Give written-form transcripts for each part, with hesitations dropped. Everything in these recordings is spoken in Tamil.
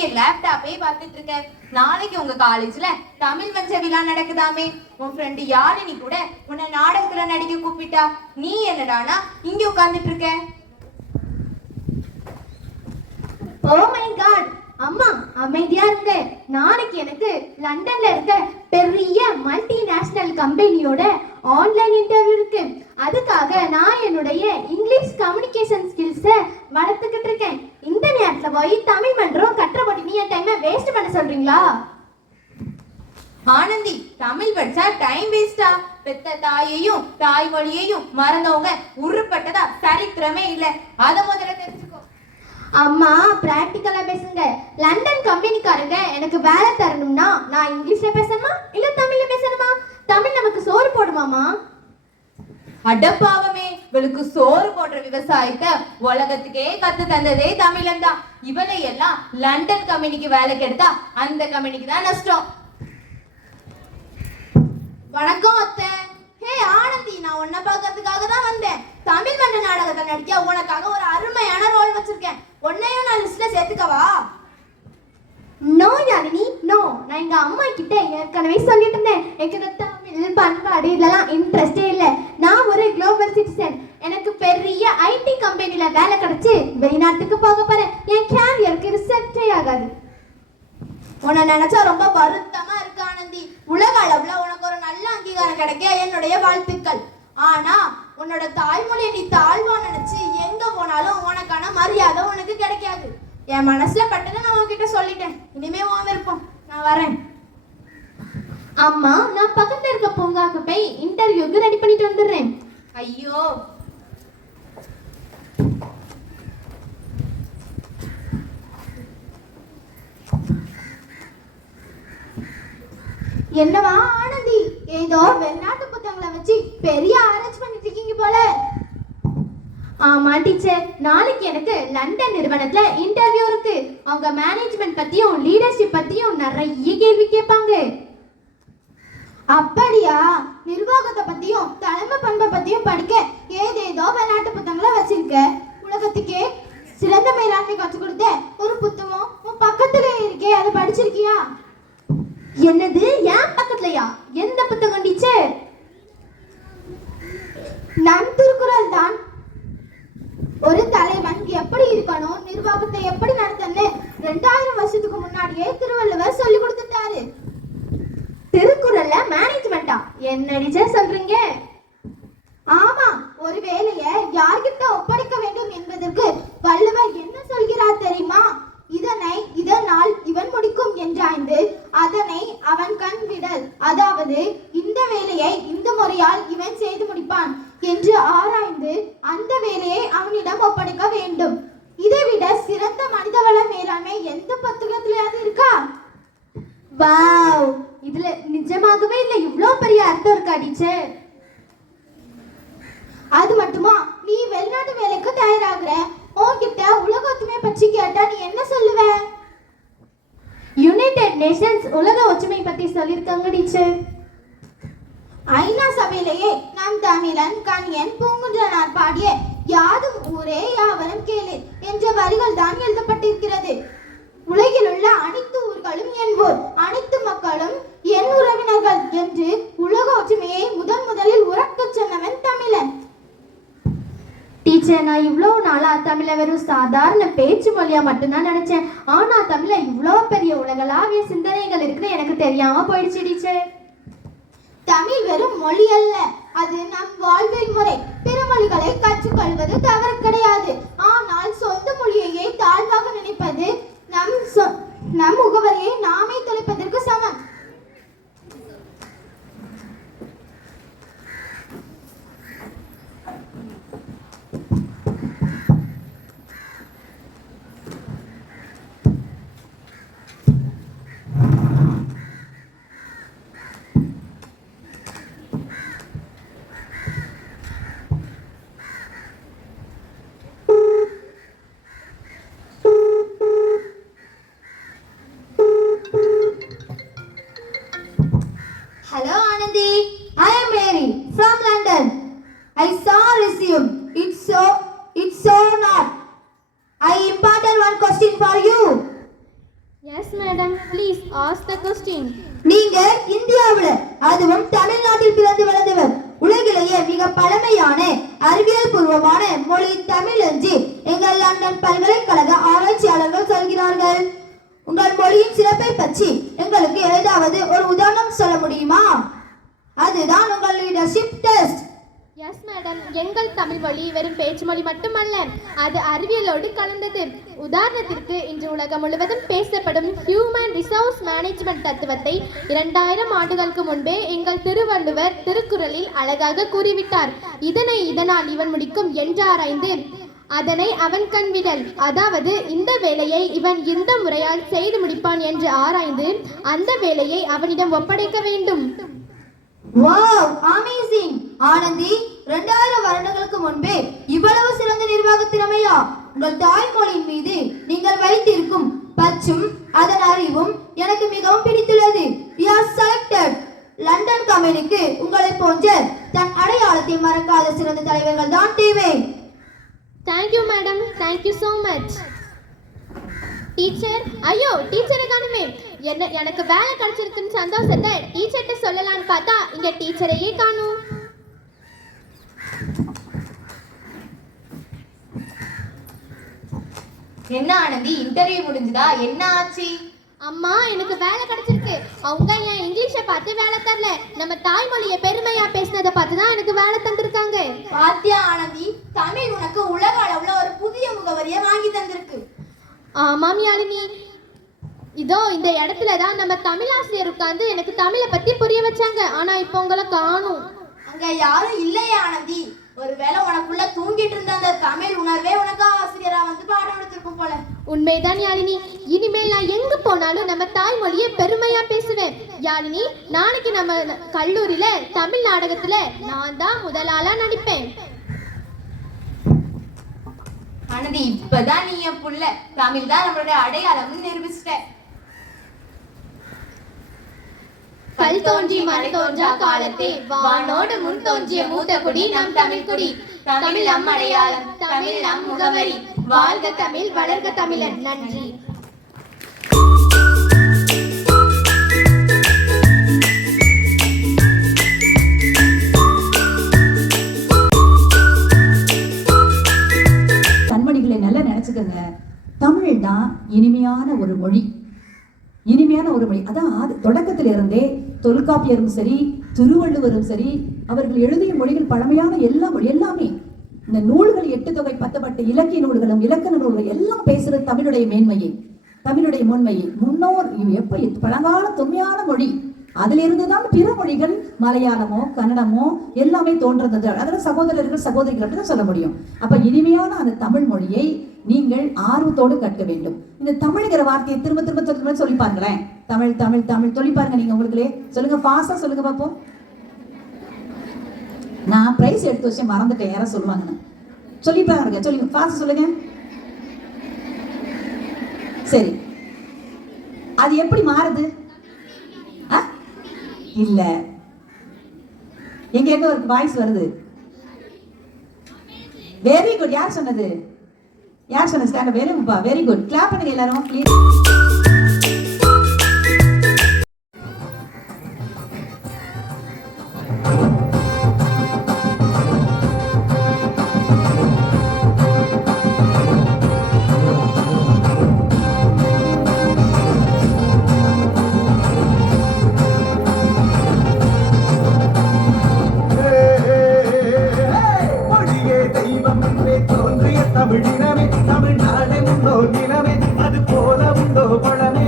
இங்கே லேப்டாப்பே பார்த்துட்டு இருக்கேன். நாளைக்கு உங்க காலேஜ்ல தமிழ் மஞ்ச விழா நடக்குதாமே. உன் ஃப்ரெண்டு யாழினி கூட உன்னை நாடகத்துல நடிக்க கூப்பிட்டா. நீ என்னடானா இங்க உட்கார்ந்துட்டு இருக்க? ஓ மை காட், அம்மா அமைதியா இருங்க. நாளைக்கு எனக்கு லண்டன்ல இருக்க பெரிய மல்டிநேஷனல் கம்பெனியோட ஆன்லைன் இன்டர்வியூ இருக்கு. அதுக்காக நான் என்னுடைய இங்கிலீஷ் கம்யூனிகேஷன் ஸ்கில்ஸை வளர்த்துக்கிட்டு இருக்கேன். இந்த நேரத்துல போய் தமிழ் மன்றம் கற்றபடி நீ என் டைமை வேஸ்ட் பண்ண சொல்றீங்களா? ஆனந்தி, தமிழ் படிச்சா டைம் வேஸ்டா? பெத்த தாயையும் தாய்மொழியையும் மறந்தவங்க உருப்பட்டதா சரித்திரமே இல்ல. அத முதல்ல தெரிஞ்சுக்கோ. அம்மா பிராக்டிக்கலா பேசுங்க. லண்டன் கம்பெனிக்காரங்க எனக்கு வேலை தரணும்னா நான் இங்கிலீஷ்ல பேசணுமா இல்ல தமிழ்ல பேசணுமா? தமிழ் நமக்கு சோறு போடுமாமா? அடப்பாவமே, இவளுக்கு சோறு போடுற விவசாயத்தை உலகத்துக்கே கத்து தந்ததே தமிழன் தான். இவளை எல்லாம் லண்டன் கம்பெனிக்கு வேலைக்கு எடுத்தா அந்த கம்பெனிக்கு தான் நஷ்டம். வணக்கம் அத்தை. ஹே ஆனந்தி, நான் உன்னை பார்க்கறதுக்காக தான் வந்தேன். தமிழ் மன்ற நாடகத்தை நடிக்க உனக்காக ஒரு அருமையான ரோல் வச்சிருக்கேன். உன்னையும் நான் லிஸ்ட்ல சேர்த்துக்கவா? No Yazhini, no. நான் எங்க அம்மா கிட்ட ஏற்கனவே சொல்லிட்டு இருந்தேன், எனக்கு தமிழ் பண்பாடு இதெல்லாம் இன்ட்ரெஸ்டே இல்லை. நான் ஒரு குளோபல் சிட்டிசன். எனக்கு பெரிய ஐடி கம்பெனில வேலை கிடைச்சு வெளிநாட்டுக்கு போக போறேன். என் கேரியருக்கு இது செட்டே ஆகாது. உன்னை நினைச்சா ரொம்ப வருத்தமா இருக்கு ஆனந்தி. உலக அளவுல உனக்கு ஒரு நல்ல அங்கீகாரம் கிடைக்க என்னுடைய வாழ்த்துக்கள். ஆனா உன்னோட தாய்மொழியை நீ தாழ்வா நினைச்சு எங்க போனாலும் உனக்கான மரியாதை உனக்கு கிடைக்காது. என் மனசுல பட்டதை நான் உன்கிட்ட சொல்லிட்டேன். இனிமே உன் விருப்பம். நான் வரேன். அம்மா, நான் பக்கத்துல இருக்க பூங்காக்கு போய் இன்டர்வியூக்கு ரெடி பண்ணிட்டு வந்துடுறேன். ஐயோ, என்னவா ஆனந்தி, ஏதோ வெளிநாட்டு புத்தகங்களை வச்சு பெரிய ஆராய்ச்சி பண்ணிட்டு இருக்கீங்க போல. ஆமா டீச்சர், நாளைக்கு எனக்கு லண்டன் நிறுவனத்துல இன்டர்வியூ இருக்கு. அவங்க மேனேஜ்மெண்ட் பத்தியும் லீடர்ஷிப் பத்தியும் நிறைய கேள்வி கேட்பாங்க. அப்படியா? நிர்வாகத்தை பத்தியும் தலைமை பண்பை பத்தியும் படிக்க ஏதேதோ வெளிநாட்டு புத்தகங்களை வச்சிருக்க. உலகத்துக்கே சிறந்த மேலாண்மை கற்றுக் கொடுத்த ஒரு புத்தகம் உன் பக்கத்துல இருக்கே, அதை படிச்சிருக்கியா? என்னது, ஏன் பக்கத்துலயா? எந்த புத்தகம் டீச்சர்? நம் திருக்குறள் தான். ஒரு தலைவன் எப்படி இருக்கணும், நிர்வாகத்தை எப்படி நடத்தன்னு 2000 வருஷத்துக்கு முன்னாடியே திருவள்ளுவர் சொல்லி கொடுத்துட்டாரு. திருக்குறள்ல மேனேஜ்மெண்டா? என்ன டீச்சர் சொல்றீங்க? ஆமா, ஒரு வேலையை யார்கிட்ட ஒப்படைக்க வேண்டும் என்பதற்கு வள்ளுவர் என்ன சொல்கிறார் தெரியுமா? இதனால் இவன் முடிக்கும் என்றாய்ந்து அதனை அவன் கண் விடல். அதாவது இந்த வேலையை இந்த முறையால் இவன் செய்து முடிப்பான் என்று ஆராய்ந்து அந்த வேலையை அவனிடம் ஒப்படைக்க வேண்டும். இதைவிட சிறந்த மனிதவள மேலாண்மை எந்த புத்தகத்திலாவது இருக்கா? வாவ், இதுல நிஜமாகவே இல்ல இவ்ளோ பெரிய அர்த்தம் இருக்கா டீச்சர்? அது மட்டுமா, நீ வெளிநாட்டு வேலைக்கு தயாராகிற. உன்கிட்ட உலக ஒற்றுமை பற்றி கேட்டா நீ என்ன சொல்லுவ? யுனைடெட் நேஷன்ஸ் உலக ஒற்றுமை பத்தி சொல்லிருக்காங்க டீச்சர். ஐநா சபையிலேயே நம் தமிழன் கணியன் பூங்குன்றனார் பாடிய யாதும் ஊரே யாவரும் கேளு என்ற வரிகள் தான் எழுதப்பட்டிருக்கிறது. உலகில் உள்ள அனைத்து ஊர்களும் என் ஊர், அனைத்து மக்களும் என் உறவினர்கள் என்று உலக ஒற்றுமையை முதலில் உறக்கச் சொன்னவன் தமிழன். டீச்சர், நான் இவ்வளோ நாளா தமிழை வெறும் சாதாரண பேச்சு மொழியா மட்டும்தான் நினைச்சேன். ஆனா தமிழ்ல இவ்வளோ பெரிய உலகளாவிய சிந்தனைகள் இருக்குன்னு எனக்கு தெரியாம போயிடுச்சு டீச்சர். தமிழ் வெறும் மொழி அல்ல, அது நம் வாழ்வியல் முறை. பிற மொழிகளை கற்றுக்கொள்வது தவறு கிடையாது. ஆனால் சொந்த மொழியையே தாழ்வாக நினைப்பது நம் முகவரியை நாமே தொலைப்பதற்கு சமம். Hello Anandi, I am Mary from London. I saw resume. It's so not. I imparted one question for you. ask the question. நீங்க இந்தியாவுல அதுவும் தமிழ்நாட்டில் பிறந்து வளர்ந்தவர். உலகிலேயே மிக பழமையான அறிவியல் பூர்வமான மொழி தமிழ் என்று எங்கள் லண்டன் பல்கலைக்கழக ஆராய்ச்சியாளர்கள் சொல்கிறார்கள். உங்கள் மொழியின் சிறப்பை பற்றி எங்களுக்கு ஏதாவது ஒரு உதாரணம் சொல்ல முடியுமா? அதுதான் உங்கள் லீடர்ஷிப் டெஸ்ட். எஸ் மேடம், எங்கள் தமிழ் மொழி வெறும் பேச்சு மொழி மட்டுமல்ல, அது அறிவியலோடு கலந்தது. உதாரணத்திற்கு இன்று உலகம் முழுவதும் பேசப்படும் ஹியூமன் ரிசோர்ஸ் மேனேஜ்மெண்ட் தத்துவத்தை 2000 ஆண்டுகளுக்கு முன்பே எங்கள் திருவள்ளுவர் திருக்குறளில் அழகாக கூறிவிட்டார். இதனால் இவன் முடிக்கும் என்றாராய்ந்து அதனை அவன் கண்விடல், அதாவது இந்த வேலையை இவன் இந்த முறையால் செய்து முடிப்பான் என்று ஆராய்ந்து அந்த வேலையை அவனிடம் ஒப்படைக்க வேண்டும். Wow, amazing! ஆனந்தி, 2000 வருடங்களுக்கு முன்பே இவ்வளவு சிறந்த நிர்வாக திறமையா? உங்கள் தாய்மொழியின் மீது நீங்கள் வைத்திருக்கும் பற்றும் அதன் அறிவும் எனக்கு மிகவும் பிடித்துள்ளது. You are selected. லண்டன் கம்பெனிக்கு உங்களை போன்ற தன் அடையாளத்தை மறக்காத சிறந்த தலைவர்கள் தான் தேவை. Thank you madam, thank you so much. Teacher, ஐயோ டீச்சரை காணுமே. எனக்கு வேலை கிடைச்சிருக்குன்னு சந்தோஷத்தை டீச்சர்கிட்ட சொல்லலான்னு பார்த்தா இங்க டீச்சரையே காணும். என்ன ஆனந்தி, இன்டர்வியூ முடிஞ்சுதா? என்ன ஆச்சு? அம்மா, எனக்கு வேலை கிடைச்சிருக்கு. அவங்க என் இங்கிலீஷை பார்த்து வேலை தரல, நம்ம தாய்மொழியை பெருமையா பேசினதை பார்த்து தான் எனக்கு வேலை தந்திருக்காங்க. பாத்தியா ஆனந்தி, தமிழ் உனக்கு உலக அளவுல ஒரு புதிய முகவரியை வாங்கி தந்திருக்கு. ஆமாம் யாழினி, இதோ இந்த இடத்துல தான் நம்ம தமிழ் ஆசிரியர் உட்கார்ந்து எனக்கு தமிழை பத்தி புரிய வச்சாங்க. ஆனா இப்போ உங்களை காணும். அங்க யாரும் இல்லையே ஆனந்தி. ஒருவேளை உனக்குள்ள தூங்கிட்டு இருந்த அந்த தமிழ் உணர்வே உனக்கு ஆசிரியரா வந்து பாடம் எடுத்திருக்கும் போல. உண்மைதான் யாழினி, இனிமேல் நான் எங்க போனாலும் நம்ம தாய்மொழியை பெருமையா பேசுவேன். யாழினி, நாளைக்கு நம்ம கல்லூரியில தமிழ் நாடகத்துல நான் தான் முதலாளா நடிப்பேன். ஆனந்தி, இப்பதான் நீ என் புள்ள. தமிழ் தான் நம்மளுடைய அடையாளம்னு நிரூபிச்சிட்ட. கல் தோன்றி மண் தோன்றா காலத்தே வானோடு முன் தோன்றிய மூத்த குடி நம் தமிழ் குடி. தமிழ் நம் அடையாளம், தமிழ் நம் முகவரி. வாழ்க தமிழ், வளர்க தமிழன். நன்றி. கண்மணிகளை நல்லா நினைச்சுக்கோங்க. தமிழ் தான் இனிமையான ஒரு மொழி. இனிமையான ஒரு மொழி. அதான் தொடக்கத்திலிருந்தே தொல்காப்பியரும் சரி, திருவள்ளுவரும் சரி, அவர்கள் எழுதிய மொழிகள் பழமையான எல்லாமே இந்த நூல்கள் 8 தொகை 10 பட்டு இலக்கிய நூல்களும் இலக்கண நூல்கள் எல்லாம் பேசுறது தமிழுடைய மேன்மையை, தமிழுடைய முன்மையை. முன்னோர் எப்ப பழங்கால தொன்மையான மொழி, அதிலிருந்து தான் பிற மொழிகள் மலையாளமோ கன்னடமோ எல்லாமே தோன்றது. அதில் சகோதரர்கள் சகோதரிகள் அப்படிதான் சொல்ல முடியும். அப்ப இனிமையான அந்த தமிழ் மொழியை நீங்கள் ஆர்வத்தோடு கற்க வேண்டும். இந்த தமிழ்ங்கிற வார்த்தையை திரும்ப திரும்ப திரும்ப சொல்லி பாருங்களேன். தமிழ் தமிழ் தமிழ் சொல்லி பாருங்க. நீங்க உங்களுக்குள்ளே சொல்லுங்க, ஃபாஸ்டா சொல்லுங்க பாப்போம். நான் பிரைஸ் எடுத்து வச்சு மறந்துட்டேன், யாரும் சொல்லுவாங்கன்னு சொல்லி பாருங்க. சொல்லுங்க, ஃபாஸ்ட் சொல்லுங்க. சரி, அது எப்படி மாறுது? இல்ல, எங்க எங்க ஒரு வாய்ஸ் வருது. Very good. யார் சொன்னது? யார் சொன்னது? Stand very good, very good. Clap பண்ணுங்க எல்லாரும் ப்ளீஸ். தமிழினமே தமிழ்நாடு உண்டோ நிலமே அது போல உண்டோ குளமே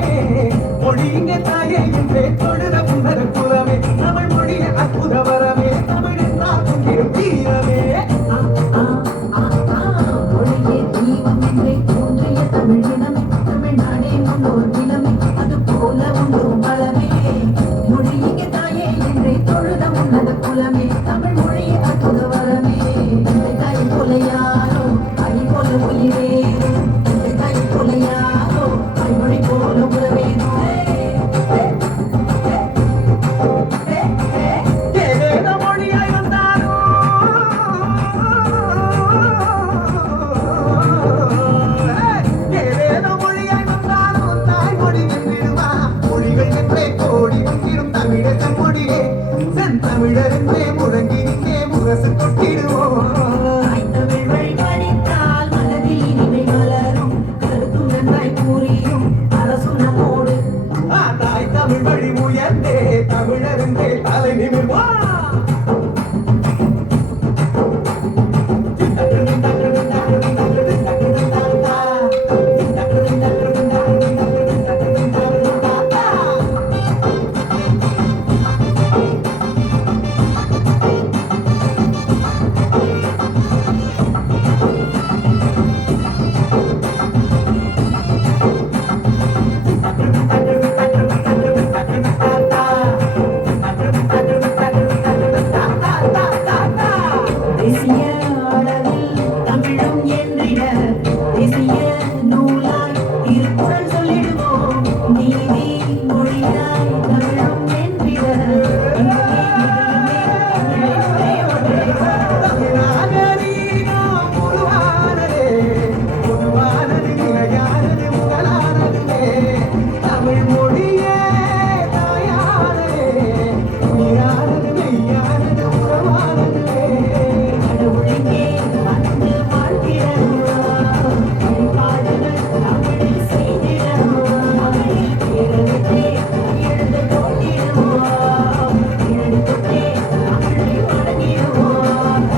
மொழி இங்கே தாயே என்றே தொழுத புன்னர குலமே தமிழ் மொழிய அற்புத வரமே தமிழ் என்றால் வீரமே மொழியே தீபம் என்றே தோன்றிய தமிழினமே தமிழ்நாடே உண்டோ நிலமே அது போல உண்டோ வளமே மொழி இங்கே தாயே என்றே தொழுத புன்னர குலமே தமிழ் மொழிய அற்புத வரமே கை கொலையாரோ மொழிகள் தலை நிமிர்வா தேசிய அளவில் தமிழும் என்றிட தேசிய நூலாய் திருக்குறள் சொல்லிடுவோம் நீதி மொழியாய் தமிழும் என்றிட தமிழ் மொழியே தாயானே உயிரானது மெய்யானது உறவானது கடவுளுக்கே வந்து வாழ்கிறோம் பாடுகள் தமிழில் செய்திடுவோம் தமிழில் பேரவற்றே எழுந்து தோன்றிடுவோம் இரண்டு தொட்டே தமிழை வணங்கிடுவோம்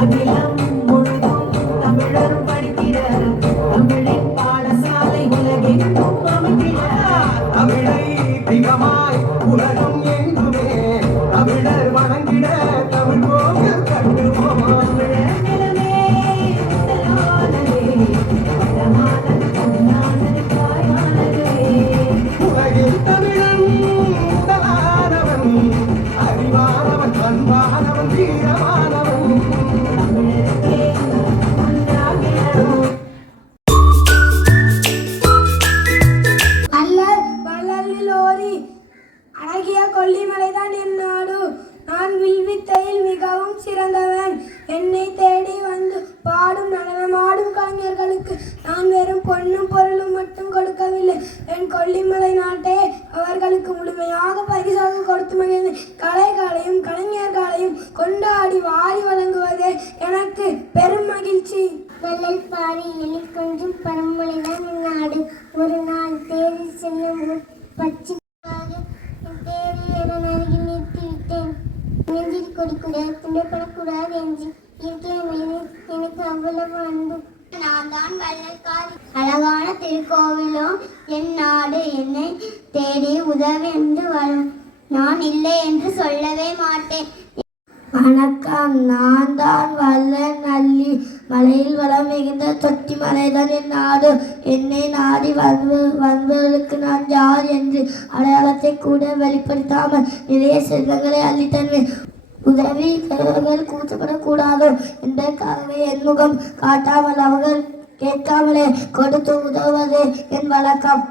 அகிலம் முழுதும் தமிழர் படித்திட தமிழின் பாடசாலை உலகெங்கும் அமைத்திட தமிழை திகமாய் உலகம் எங்குமே தமிழர் வணங்கிட தமிழ் கோவில் கட்டுவோம் தமிழர் நிலமே முதலானதே வளமானது பொன்னானது தாயானதே உலகில் தமிழன் முதலானவன் அறிவானவன் பண்பானவன் வீரமானவன் தமிழருக்கே ஒன்றாகிறோம் அல்லர் வள்ளலில் ஓரி அழகிய கொல்லிமலைதான் என் நாடு நான் வில்வித்தையில் மிகவும் சிறந்தவன் என்னை தேடி வந்து பாடும் நடனமாடும் கலைஞர்களுக்கு நான் வெறும் பொன்னும் பொருளும் மட்டும் கொடுக்கவில்லை என் கொல்லிமலை நாட்டை அவர்களுக்கு முழுமையாக பரிசாக கொடுத்து மகிழ்ந்து கலைகளையும் கலைஞர்களையும் கொண்டாடி வாரி வழங்குவதே எனக்கு பெரும் மகிழ்ச்சி. வள்ளல் பாரி எழில் கொஞ்சம் பரமொழிதான் என் நாடு ஒரு நாள் தேடி செல்லும் பச்சை என் தேடி என அருகில் நிறுத்தி விட்டேன் நெஞ்சில் கொடிக்கூடாது துண்டப்படக்கூடாது என்று இயற்கையின் மீது எனக்கு அவ்வளவு அன்பு நான் தான் வள்ளல்காரி அழகான திருக்கோவிலும் என் நாடு என்னை தேடி உதவி என்று வரும் நான் இல்லை என்று சொல்லவே மாட்டேன். வணக்கம், நான் தான் வள்ளல் நல்லி மலையில் வளம் மிகுந்த தொட்டி மலைதான் என் நாடு என்னை நாடி வந்தவர்களுக்கு நான் யார் என்று அடையாளத்தை கூட வெளிப்படுத்தாமல் நிறைய செல்வங்களை அள்ளித்தருவேன். உதவி தேவர்கள் கூச்சப்படக்கூடாதோ என்பதற்காகவே என் முகம் காட்டாமல் அவர்கள் கேட்காமலே கொடுத்து உதவுவது என் வழக்கம்.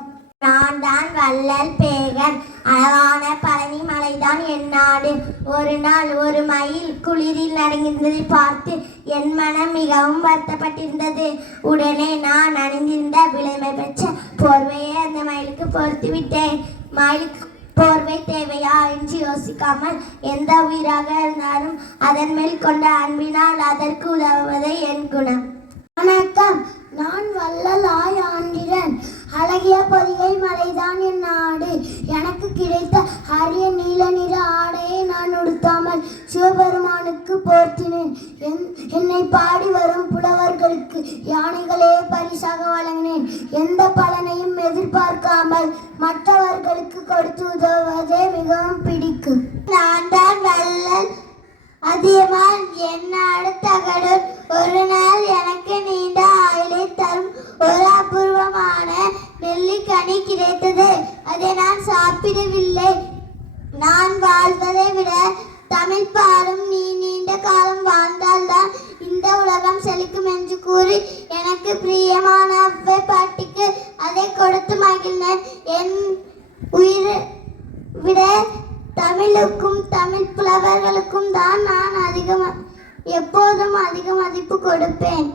நான் தான் வள்ளல் பேகன் அழகான பழனி மலைதான் என் நாடு ஒரு நாள் ஒரு மயில் குளிரில் நடுங்கின்றதை பார்த்து என் மனம் மிகவும் வருத்தப்பட்டிருந்தது. உடனே நான் அணிந்திருந்த விலைமை பெற்ற போர்வையை அந்த மயிலுக்கு பொறுத்து விட்டேன். மயிலுக்கு போர்வை தேவையா என்று யோசிக்காமல் எந்த உயிராக இருந்தாலும் அதன் மேல் கொண்ட அன்பினால் அதற்கு உதவுவதே என் குணம். வணக்கம், நான் வள்ளல் ஆண்டிரன் அழகிய பொதிகை மலைதான் என் நாடு எனக்கு கிடைத்த அரிய நீல நிற ஆடையை நான் உடுத்தாமல் சிவபெருமானுக்கு போர்த்தினேன். என்னை பாடி வரும் புலவர்களுக்கு யானைகளே பரிசாக வழங்கினேன். எந்த பலனையும் எதிர்பார்க்காமல் மற்றவர்களுக்கு கொடுத்து உதவுவதே மிகவும் பிடிக்கும். நான் தான் வள்ளல் அதியமான் என் அடுத்த கடல் ஒரு நாள் எனக்கு நீண்ட ஆயுளை தரும் ஒரு அபூர்வமான நெல்லிக்கனி கிடைத்தது. அதை நான் சாப்பிடவில்லை. நான் வாழ்வதை விட தமிழ் பாடும் நீ நீண்ட காலம் வாழ்ந்தால்தான் இந்த உலகம் செழிக்கும் என்று கூறி எனக்கு பிரியமான அவ்வை பாட்டிக்கு அதை கொடுத்து மகிழ்ந்தேன். என் உயிரை விட தமிழுக்கும் தமிழ் புலவர்களுக்கும் தான் நான் அதிகம் எப்போதும் அதிக மதிப்பு கொடுப்பேன்.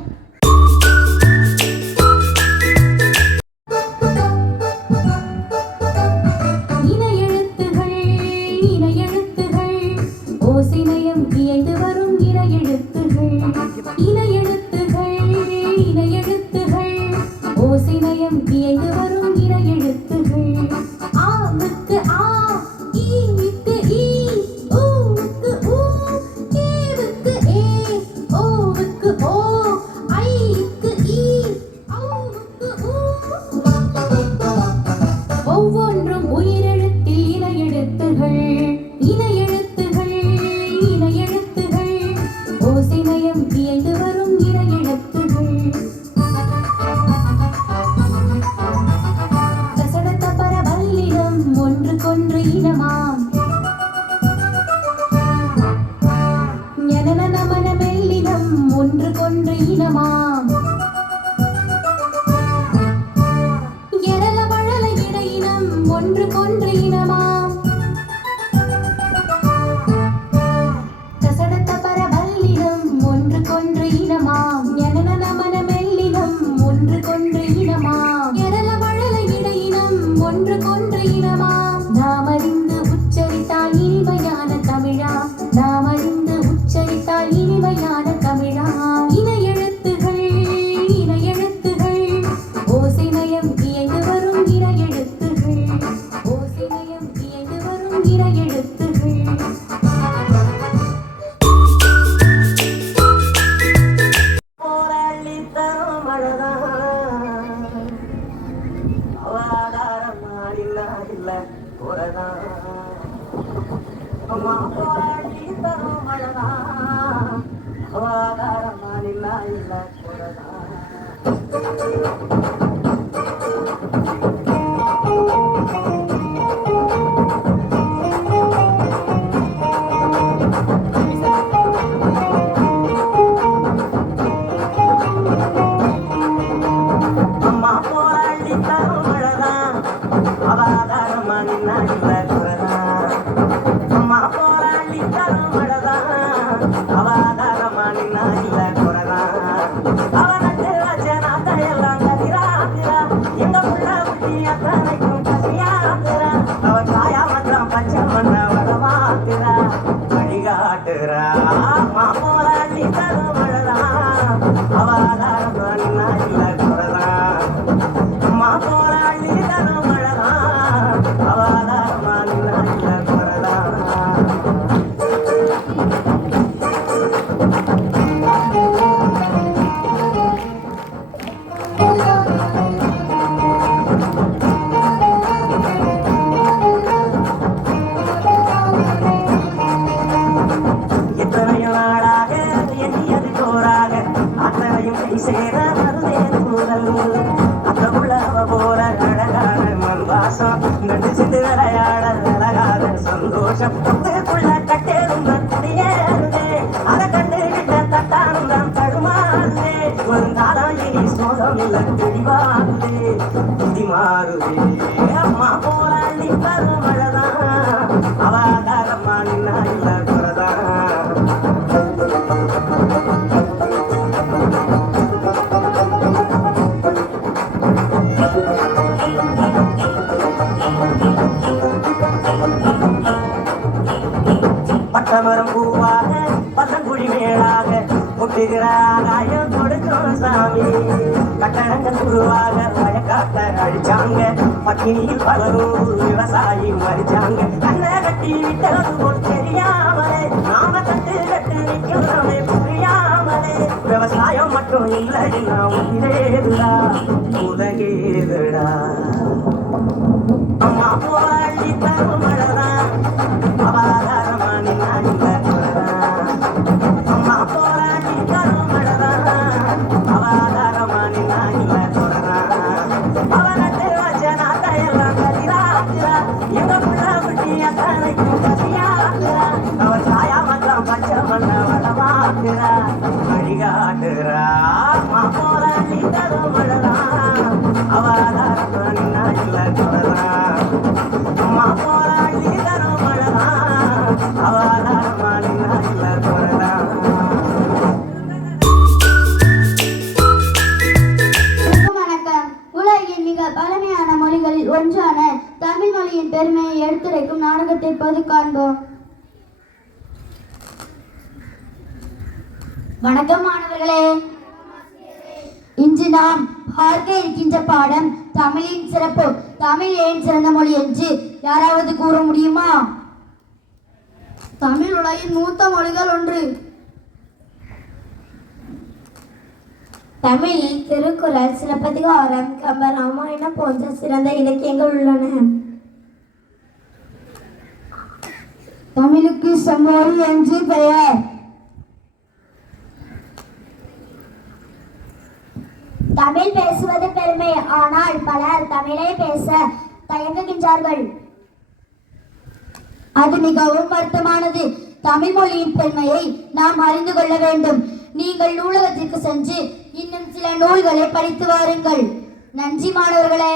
பட்டமரம் பூவாக பசங்குடி மேலாக முட்டுகிறாராயம் கொடுக்கும் சாமி. கட்டணங்கள் உருவாக வழக்காட்ட அடிச்சாங்க, பட்டினியில் பலரும் விவசாயி மறிச்சாங்க. கண்ணை கட்டி விட்டது போல் தெரியாமலே நாம கட்டு கட்டு நிற்கிறோமே புரியாமலே. விவசாயம் மட்டும் இல்லை நாம் உயிரேதுடா உலகேதுடா. அம்மா போராடி தரும் மழைதான் அபாதாரமா நின்னா இந்த குறைதான். அம்மா போராடி தரும் மழைதான் அபாதாரமா நின்னா இந்த குறைதான். அவனட்டு வச்ச நாட்டையெல்லாம் கதிராக்குறா, எங்க புள்ள குட்டிய தனைக்கும் கதியாக்குறா. அவன் சாயா மச்சான் பச்சை மண்ண வளமாக்குறா, வழிகாட்டுறா. அம்மா போராடி தரும் மழைதான் அபாதாரமா நின்னா இந்த குறைதான். அம்மா போராடி தரும் மழைதான் அபாதாரமா நின்னா இந்த குறைதான். ஒன்றான தமிழ் மொழியின் பெருமையை எடுத்துரைக்கும் நாடகத்தை இப்போது காண்போம். வணக்கம் மாணவர்களே. இன்று நாம் பார்க்க இருக்கின்ற பாடம் தமிழின் சிறப்பு. தமிழ் ஏன் சிறந்த மொழி என்று யாராவது கூற முடியுமா? தமிழ் உலகின் மூத்த மொழிகள் ஒன்று. தமிழில் திருக்குறள், சிலப்பதிகாரம், கம்பர், ராமாயணம் போன்ற சிறந்த இலக்கியங்கள் உள்ளன. தமிழுக்கு செம்மொழி என்று பெயர். தமிழ் பேசுவது பெருமை, ஆனால் பலர் தமிழை பேச தயங்குகின்றார்கள். அது மிகவும் வருத்தமானது. தமிழ் மொழியின் பெருமையை நாம் அறிந்து கொள்ள வேண்டும். நீங்கள் நூலகத்திற்கு சென்று இன்னும் சில நூல்களை படித்து வாருங்கள். நன்றி மாணவர்களே.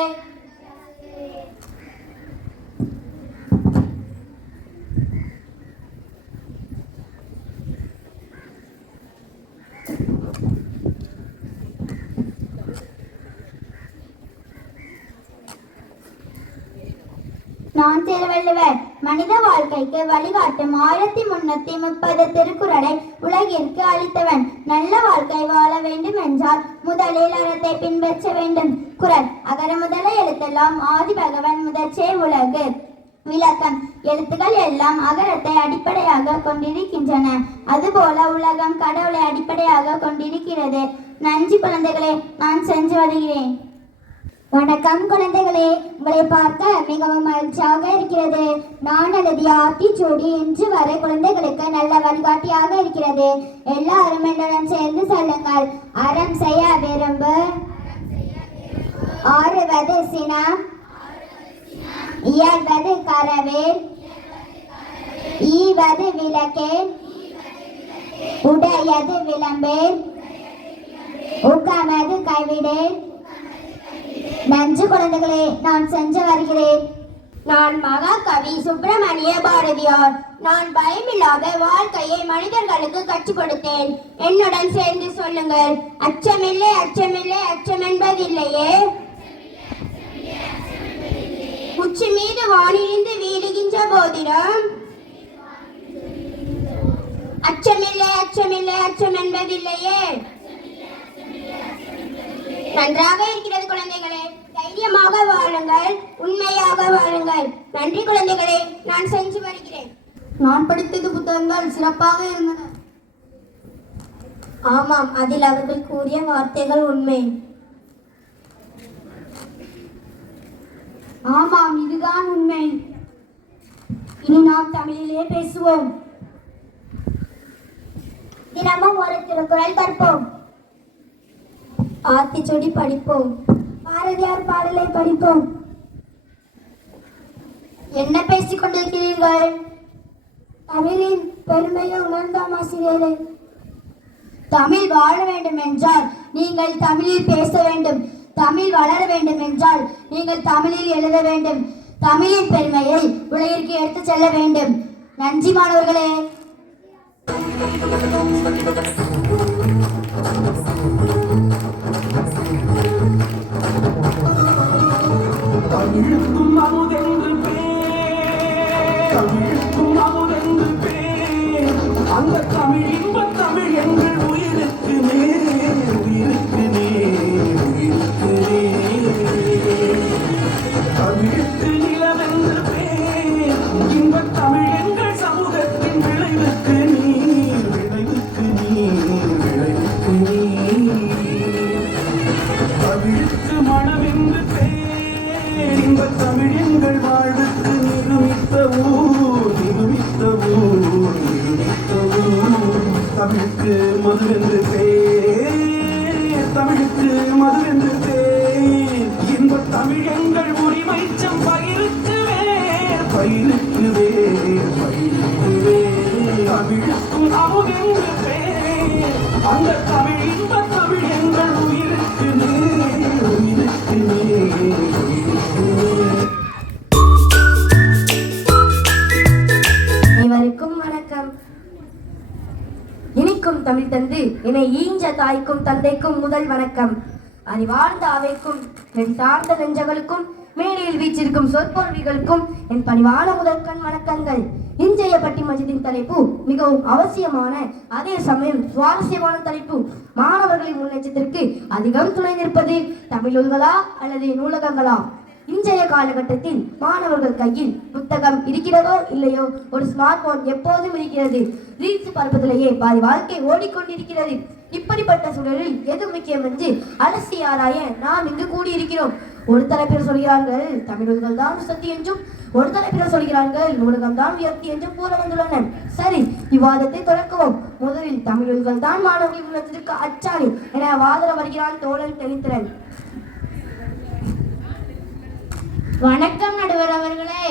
நான் திருவள்ளுவர். மனித வாழ்க்கைக்கு வழிகாட்டும் 1330 திருக்குறளை உலகிற்கு அளித்தவன். நல்ல வாழ்க்கை வாழ வேண்டும் என்றால் முதலில் அறத்தை பின்பற்ற வேண்டும். குறள். அகர முதல எழுத்தெல்லாம் ஆதி பகவன் முதற்றே உலகு. விளக்கம். எழுத்துக்கள் எல்லாம் அகரத்தை அடிப்படையாக கொண்டிருக்கின்றன. அதுபோல உலகம் கடவுளை அடிப்படையாக கொண்டிருக்கிறது. நன்றி குழந்தைகளே. நான் சென்று வருகிறேன். வணக்கம் குழந்தைகளே, உங்களை பார்க்க மிகவும் மகிழ்ச்சியாக இருக்கிறது. நான் எழுதிய ஆத்திச்சூடி இன்று வரை குழந்தைகளுக்கு நல்ல வழிகாட்டியாக இருக்கிறது. எல்லாரும் என்னுடன் சேர்ந்து சொல்லுங்கள். அறம் செய்ய விரும்பு, ஆறுவது சினம், இயல்வது கரவேல், ஈவது விளக்கேல், உடையது விளம்பேல், உக்கமது கைவிடேல். நன்றி குழந்தைகளே. நான் சென்று வருகிறேன். நான் மகாகவி சுப்பிரமணிய பாரதியார். நான் பயமில்லாத வாழ்க்கையை மனிதர்களுக்கு கற்றுக் கொடுத்தேன். என்னுடன் சேர்ந்து சொல்லுங்கள். அச்சமில்லை, அச்சமில்லை, அச்சம் என்பதில்லையே. உச்சி மீது வானிலிருந்து வீழுகின்ற போதிலும் அச்சமில்லை, அச்சமில்லை, அச்சம் என்பதில்லையே. நன்றாக இருக்கிறது குழந்தைகளே. தைரியமாக வாழுங்கள், உண்மையாக வாழுங்கள். நன்றி குழந்தைகளே. நான் சென்று வருகிறேன். நான் படித்தது புத்தகங்கள் சிறப்பாக இருந்தன. ஆமாம், அதில் அவர்கள் கூறிய வார்த்தைகள் உண்மை. ஆமாம், இதுதான் உண்மை. இனி நாம் தமிழிலே பேசுவோம். தினமும் ஒரு திருக்குறள் கற்போம். ஆத்திச்சூடி படிப்போம். பாரதியார் பாடலை படிப்போம். என்ன பேசிக் கொண்டிருக்கிறீர்கள்? தமிழின் பெருமையை உணர்ந்தாம் ஆசிரியரே. தமிழ் வாழ வேண்டும் என்றால் நீங்கள் தமிழில் பேச வேண்டும். தமிழ் வளர வேண்டும் என்றால் நீங்கள் தமிழில் எழுத வேண்டும். தமிழின் பெருமையை உலகிற்கு எடுத்துச் செல்ல வேண்டும். நன்றி மாணவர்களே. தமிழுக்கும் அமுதென்று பேர், தமிழுக்கும் அமுதென்று பேர். அந்த தமிழ் இன்பத் தமிழ் எங்கள் உயிருக்கு நேர், உயிருக்கு நேர், உயிருக்கு நேர். தமிழுக்கு நிலவென்று பேர். இன்பத் தமிழ் எங்கள் சமூகத்தின் விளைவுக்கு நீர், விளைவுக்கு நீர், விளைவுக்கு நீர். தமிழுக்கு மனமென்று பேர். இன்பத் தமிழ் எங்கள் வாழ்வுக்கு நிருமித்த ஊர், நிருமித்த ஊர், நிருமித்த ஊர். தமிழுக்கு மதுவென்று பேர், தமிழுக்கு மதுவென்று பேர். இன்பத் தமிழ் எங்கள் உரிமைச்சம் பயிருக்கு வேர், பயிருக்கு வேர், பயிருக்கு வேர். தமிழுக்கும் அமுதென்று பேர். அந்த தமிழ் இன்பத் தமிழ் எங்கள் உயிருக்கு நேர், உயிருக்கு நேர், உயிருக்கு நேர். அனைவருக்கும் வணக்கம். இனிக்கும் தமிழ் தந்து என்னை ஈஞ்ச தாய்க்கும் தந்தைக்கும் முதல் வணக்கம். அறிவார்ந்த அவைக்கும் நெறி சார்ந்த நெஞ்சங்களுக்கும் மேடையில் வீச்சிருக்கும் சொற்பொழிவுகளுக்கும் என் பணிவான முதற்கண் வணக்கங்கள். இன்றைய பட்டிமன்றத்தின் தலைப்பு மிகவும் அவசியமான அதே சமயம் சுவாரஸ்யமான தலைப்பு. மாணவர்களின் முன்னேற்றத்திற்கு அதிகம் துணை நிற்பது தமிழ் நூல்களா அல்லது நூலகங்களா? இன்றைய காலகட்டத்தில் மாணவர்கள் கையில் புத்தகம் இருக்கிறதோ இல்லையோ, ஒரு ஸ்மார்ட் போன் எப்போதும் இருக்கிறது. ரீல்ஸ் பார்ப்பதிலேயே பாதி வாழ்க்கை ஓடிக்கொண்டிருக்கிறது. இப்படிப்பட்ட சூழலில் எது முக்கியம் என்று அலசி ஆராய நாம் இங்கு கூடியிருக்கிறோம். ஒரு தலைப்பினர் சொல்கிறார்கள் தமிழ் நூல்கள் தான் சக்தி என்றும், ஒரு தலைப்பினர் சொல்கிறார்கள் நூலகம் தான் உயர்த்தி என்றும் கூற வந்துள்ளனர். சரி, விவாதத்தை தொடக்குவோம். முதலில் தமிழ் நூல்கள் தான் மாணவர்கள் முன்னேற்றத்திற்கு அச்சாணி என வாதர வருகிறான் தோழன் தெளித்திறன். வணக்கம் நடுவர் அவர்களே.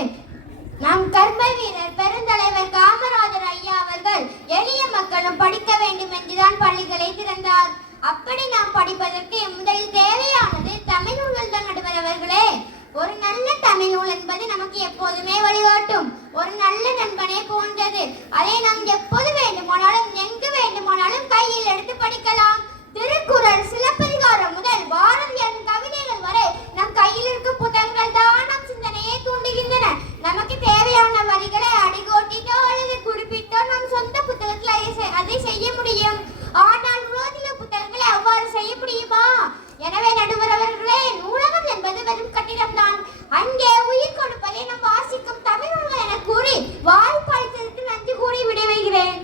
நம் கர்ம வீரர் பெருந்தலைவர் காமராஜர் ஐயா அவர்கள் எளிய மக்களும் படிக்க வேண்டும் என்றுதான் பள்ளிகளை திறந்தார். அப்படி நாம் படிப்பதற்கு முதலில் தேவையானது தமிழ் நூல்கள் தான் நடுவர் அவர்களே. ஒரு நல்ல தமிழ் நூல் என்பது நமக்கு எப்போதுமே வழிகாட்டும் ஒரு நல்ல நண்பனே போன்றது. அதை நாம் எப்போது வேண்டுமானாலும் எங்கு வேண்டுமானாலும் கையில் எடுத்து படிக்கலாம். திருக்குறள், சிலப்பதிகாரம் முதல் பாரதியாரின் கவிதைகள் வரை நம் கையில் இருக்கும் புத்தகங்கள் தான் நம் சிந்தனையை தூண்டுகின்றன. நமக்கு தேவையான வரிகளை அடிகோட்டிட்டோ அல்லது குறிப்பிட்டோ நம் சொந்த புத்தகத்தில் அதை செய்ய முடியும். ஆனால் நூலக புத்தகங்களை அவ்வாறு செய்ய முடியுமா? எனவே நடுவர் அவர்களே, நூலகம் என்பது வெறும் கட்டிடம்தான். அங்கே உயிர் கொடுப்பதை நாம் வாசிக்கும் தமிழ் நூல்கள் என கூறி வாய்ப்பாய்த்ததற்கு நன்றி கூறி விடைவைகிறேன்.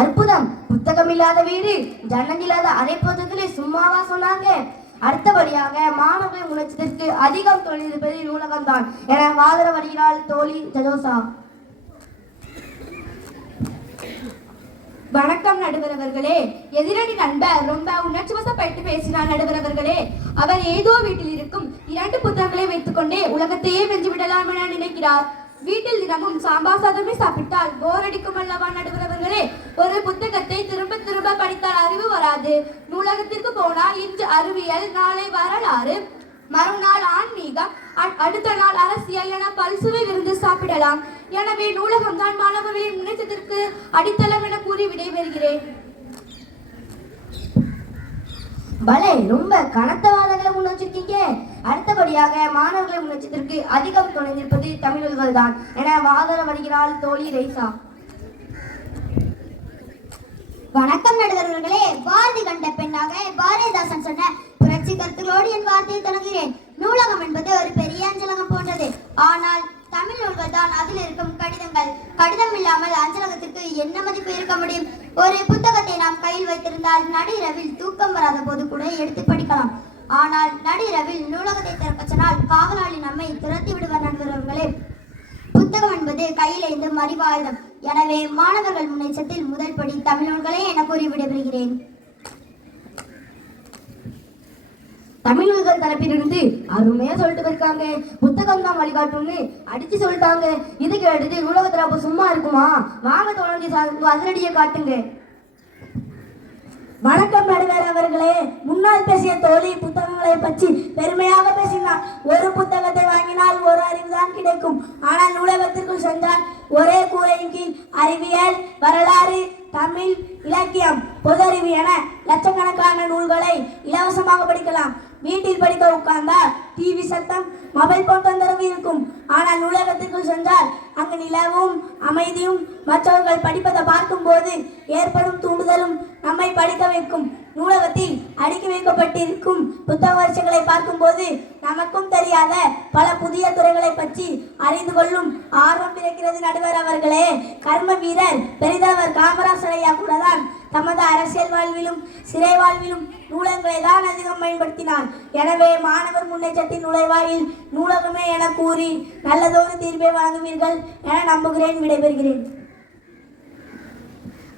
அற்புதம்! புத்தகம் இல்லாத வீடு, ஜன்னல் இல்லாத அரை புத்தகங்களை சும்மாவா சொன்னாங்க? அடுத்தபடியாக மாணவர்களின் முன்னேற்றத்திற்கு அதிகம் தொழிலிருப்பது நூலகம் தான் என வாதர வருகிறாள் தோழி ஜஜோசா. வணக்கம் நடுவர் அவர்களே. எதிரணி நண்பர் ரொம்ப உணர்ச்சி வசப்பட்டு பேசினார் நடுவர் அவர்களே. அவர் ஏதோ வீட்டில் இருக்கும் 2 புத்தகங்களை வைத்துக்கொண்டே உலகத்தையே வென்று விடலாம் என நினைக்கிறார். வீட்டில் தினமும் சாம்பார் சாதமே சாப்பிட்டால் போர் அடிக்கும் அல்லவா நடுவர் அவர்களே? ஒரு புத்தகத்தை திரும்ப திரும்ப படித்தால் அறிவு வராது. நூலகத்திற்கு போனால் இன்று அறிவியல், நாளை வரலாறு, மறுநாள் ஆன்மீகம், அடுத்த நாள் அரசியல் என பல்சுவை விருந்து சாப்பிடலாம். எனவே நூலகம் தான் மாணவர்களின் முன்னேற்றத்திற்கு அடித்தளம் என கூறி விடைபெறுகிறேன். பலே, ரொம்ப கனத்த வாதங்களை முன் வச்சிருக்கீங்க. அடுத்தபடியாக மாணவர்களை முன்னேற்றத்திற்கு அதிகம் துணை நிற்பது தமிழ் நூல்கள் தான் என வாதர வருகிறாள் தோழி ரைசா. வணக்கம் நடுவர்களே. பாரதி கண்ட பெண்ணாக பாரதிதாசன் சொன்ன புரட்சி கருத்துக்களோடு என் வார்த்தையை தொடங்குகிறேன். நூலகம் என்பது ஒரு பெரிய அஞ்சலகம் போன்றது. ஆனால் தமிழ் நூல்கள் தான் அதில் இருக்கும் கடிதங்கள். கடிதம் இல்லாமல் அஞ்சலகத்திற்கு என்ன மதிப்பு இருக்க முடியும்? ஒரு புத்தகத்தை நாம் கையில் வைத்திருந்தால் நடு இரவில் தூக்கம் வராத போது கூட எடுத்து படிக்கலாம். ஆனால் நடு இரவில் நூலகத்தை திறக்க சொன்னால் காவலாளி நம்மை துரத்தி விடுவார் நண்பர்களே. புத்தகம் என்பது கையில் ஏந்தும் அறிவாயுதம். எனவே மாணவர்கள் முன்னேற்றத்தில் முதல் படி தமிழ் நூல்களே என கூறி விடைபெறுகிறேன். தமிழ் நூல்கள் தரப்பிலிருந்து அருமையா சொல்லிட்டு போயிருக்காங்க. புத்தகம் தான் வழிகாட்டும்னு அடிச்சு சொல்லிட்டாங்க. இதுக்கு எடுத்து நூலகத்துல அப்ப சும்மா இருக்குமா? வாங்க தொடர்ந்து அதிரடியை காட்டுங்க. வணக்கம் நடுவர் அவர்களே. முன்னால் பேசிய தோழி புத்தகங்களை பற்றி பெருமையாக பேசினார். ஒரு புத்தகத்தை வாங்கினால் ஒரு அறிவுதான் கிடைக்கும். ஆனால் நூலகத்திற்குள் சென்றால் ஒரே கூரையின் கீழ் அறிவியல், வரலாறு, தமிழ், இலக்கியம், பொது அறிவு என லட்சக்கணக்கான நூல்களை இலவசமாக படிக்கலாம். வீட்டில் படிக்க உட்கார்ந்தால் டிவி சத்தம், மொபைல் போன் தொந்தரவு இருக்கும். ஆனால் நூலகத்திற்குள் சென்றால் அங்கு நிலவும் அமைதியும் மற்றவர்கள் படிப்பதை பார்க்கும் போது ஏற்படும் தூண்டுதலும் நம்மை படிக்க வைக்கும். நூலகத்தில் அடுக்கி வைக்கப்பட்டிருக்கும் புத்தக வரிசைகளை பார்க்கும் போது நமக்கும் தெரியாத பல புதிய துறைகளை பற்றி அறிந்து கொள்ளும் ஆர்வம் இருக்கிறது நடுவர் அவர்களே. கர்ம வீரர் பெரிதவர் காமராஜர் ஐயா கூட தான் தமது அரசியல் வாழ்விலும் சிறை வாழ்விலும் நூலகங்களை தான் அதிகம் பயன்படுத்தினார். எனவே மாணவர் முன்னேற்றத்தின் நுழைவாயில் நூலகமே என கூறி நல்லதொரு தீர்ப்பை வழங்குவீர்கள் என நம்புகிறேன். விடைபெறுகிறேன்.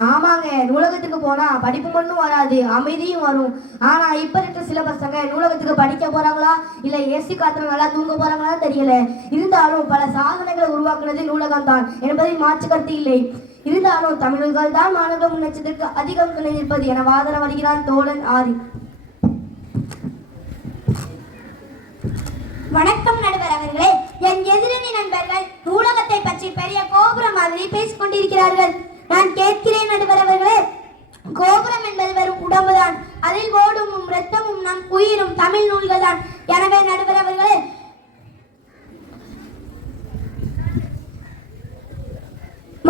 ஆமாங்க, நூலகத்துக்கு போனா படிப்பு மட்டும் வராது, அமைதியும் வரும். ஆனா இப்ப இருக்கிற சில பசங்க நூலகத்துக்கு படிக்க போறாங்களா இல்ல ஏசி காத்துல நல்லா தூங்க போறாங்களா தெரியல. இருந்தாலும் பல சாதனைகளை உருவாக்குனது நூலகம் தான் என்பதில் மாற்று கருத்து இல்லை. இருந்தாலும் தமிழ் நூல்கள் தான் மாணவர்கள் முன்னேற்றத்திற்கு அதிகம் துணை நிற்பது என வாதர வருகிறான் தோழன் ஆரி. வணக்கம் நடுவர் அவர்களே. என் எதிரணி நண்பர்கள் நூலகத்தை பற்றி பெரிய கோபுரம் மாதிரி பேசிக் கொண்டிருக்கிறார்கள். நான் கேட்கிறேன் நடுவர் அவர்களே, கோபுரம் என்பது வெறும் உடம்புதான். அதில் ஓடும் ரத்தமும் நம் உயிரும் தமிழ் நூல்கள் தான். எனவே நடுவர் அவர்களே,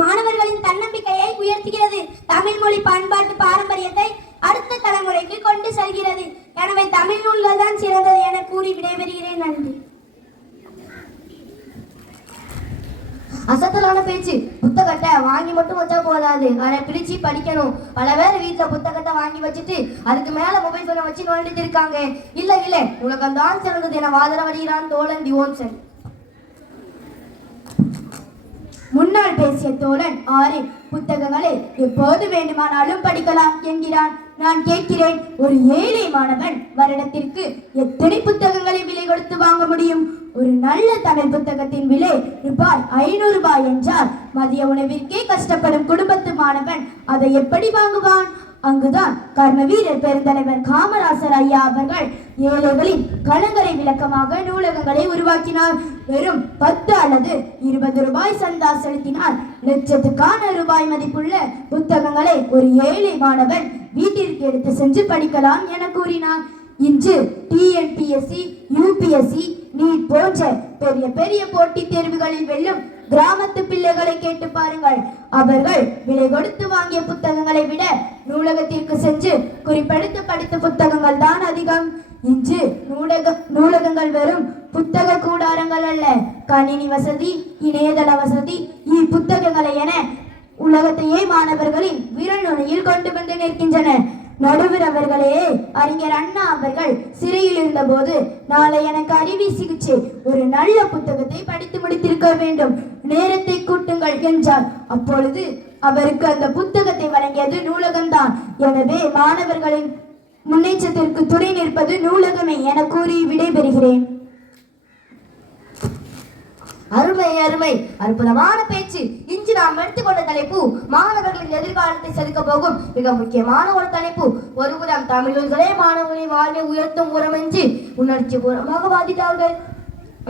மாணவர்களின் தன்னம்பிக்கையை உயர்த்துகிறது. தமிழ் மொழி பண்பாட்டு பாரம்பரியத்தை அடுத்த தலைமுறைக்கு கொண்டு செல்கிறது. எனவே தமிழ் நூல்கள் தான் சிறந்தது என கூறி விடைபெறுகிறேன். நன்றி. அசத்தலான பேச்சு. புத்தகத்தை வாங்கி மட்டும் வச்சா போதாது, அதை பிரிச்சு படிக்கணும். பல பேர் வீட்டுல புத்தகத்தை வாங்கி வச்சுட்டு அதுக்கு மேல மொபைல் போனை வச்சு நோண்டிட்டு இருக்காங்க. இல்ல உலகம் தான் சிறந்தது என வாதர வருகிறான் தோழன் டிவோன்சன். முன்னால் பேசிய தோழன் 6 புத்தகங்களை எப்போது வேண்டுமானாலும் படிக்கலாம் என்கிறான். நான் கேட்கிறேன், ஒரு ஏழை மாணவன் வருடத்திற்கு எத்தனை புத்தகங்களை விலை கொடுத்து வாங்க முடியும்? ஒரு நல்ல தமிழ் புத்தகத்தின் விலை ரூபாய் 500 என்றால் மதிய உணவிற்கே கஷ்டப்படும் குடும்பத்து மாணவன் அதை எப்படி வாங்குவான்? அங்குதான் கர்மவீரர் பெருந்தலைவர் காமராசர் ஐயா அவர்கள் ஏழைகளின் கலங்கரை விளக்கமாக நூலகங்களை உருவாக்கினார். வெறும் 10 அல்லது 20 ரூபாய் சந்தா செலுத்தினார் லட்சத்துக்கான ரூபாய் மதிப்புள்ள புத்தகங்களை ஒரு ஏழை மாணவன் வீட்டிற்கு எடுத்து சென்று படிக்கலாம் என கூறினார். இன்று டிஎன்பிஎஸ்சி, யூபிஎஸ்சி, நீட் போன்ற பெரிய பெரிய போட்டித் தேர்வுகளில் வெல்லும் கிராமத்து பிள்ளைகளை கேட்டு பாருங்கள். அவர்கள் விலை கொடுத்து வாங்கிய புத்தகங்களை விட நூலகத்திற்கு சென்று குறிப்பெடுத்து படித்த புத்தகங்கள் தான் அதிகம். இன்று நூலகங்கள் வெறும் புத்தக கூடாரங்கள் அல்ல, கணினி வசதி, இணையதள வசதி, புத்தகங்களை என உலகத்தையே மாணவர்களின் விரல் நுனியில் கொண்டு வந்து நிற்கின்றன. நடுவர் அவர்களே, அறிஞர் அண்ணா அவர்கள் சிறையில் இருந்த போது நாளை எனக்கு அறுவை சிகிச்சை, ஒரு நல்ல புத்தகத்தை படித்து முடித்திருக்க வேண்டும், நேரத்தை கூட்டுங்கள் என்றார். அப்பொழுது அவருக்கு அந்த புத்தகத்தை வழங்கியது நூலகம்தான். எனவே மாணவர்களின் முன்னேற்றத்திற்கு துணை நிற்பது நூலகமே என கூறி விடைபெறுகிறேன். அருமை அருமை, அற்புதமான பேச்சு. இன்று நாம் எடுத்துக்கொண்ட தலைப்பு மாணவர்களின் எதிர்காலத்தை செதுக்க போகும் மிக முக்கியமான ஒரு தலைப்பு. ஒருபுறம் தமிழர்களே மாணவர்களின் வாழ்வை உயர்த்தும் உரம் என்று உணர்ச்சி பூர்வமாக வாதிட்டார்கள்.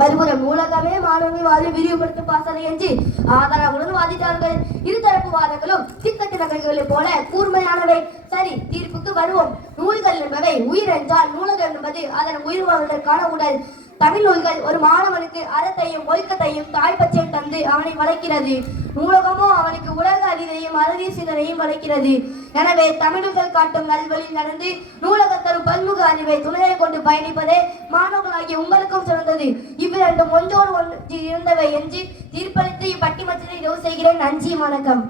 மறுபுறம் நூலகமே மாணவர்களின் வாழ்வை விரிவுபடுத்தும் பாசறை என்று ஆதரவுடன் வாதிட்டார்கள். இருதரப்பு வாதங்களும் திக்கட்டு நகர்களைப் போல கூர்மையானவை. சரி, தீர்ப்புக்கு வருவோம். நூல்கள் என்பவை உயிர் என்றால் நூலகம் என்பது அதன் உயிர் வாழ்வதற்கான உடல். தமிழ் நூல்கள் ஒரு மாணவனுக்கு அறத்தையும் ஒழுக்கத்தையும் தாய்ப்பச்சையும் தந்து அவனை வளர்க்கிறது. நூலகமோ அவனுக்கு உலக அறிவையும் அறிவிய சிந்தனையும் வளர்க்கிறது. எனவே தமிழர்கள் காட்டும் நல்வழியில் நடந்து நூலகம் தரும் பன்முக அறிவை துணையை கொண்டு பயணிப்பதே மாணவர்களாகிய உங்களுக்கும் சிறந்தது. இவ்விரண்டும் ஒன்றோடு ஒன்று இருந்தவை என்று தீர்ப்பளித்து இப்பட்டிமன்றத்தை நிறைவு செய்கிறேன். நன்றி, வணக்கம்.